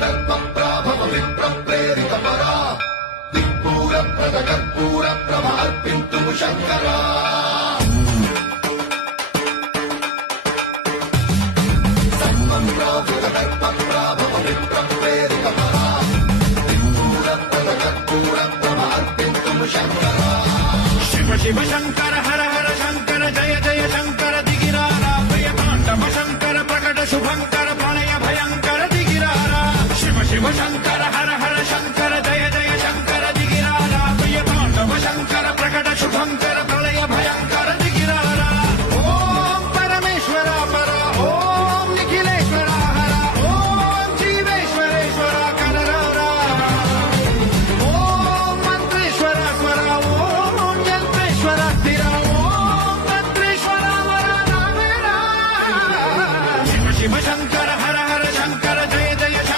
దర్పప్రాభవ విప్రప్రేరిత పరా దిక్పూర ప్రద కర్పూర ప్రభ అర్పింతుము శంకరా సన్మం ప్రాభుత దర్పప్రాభవ విప్ర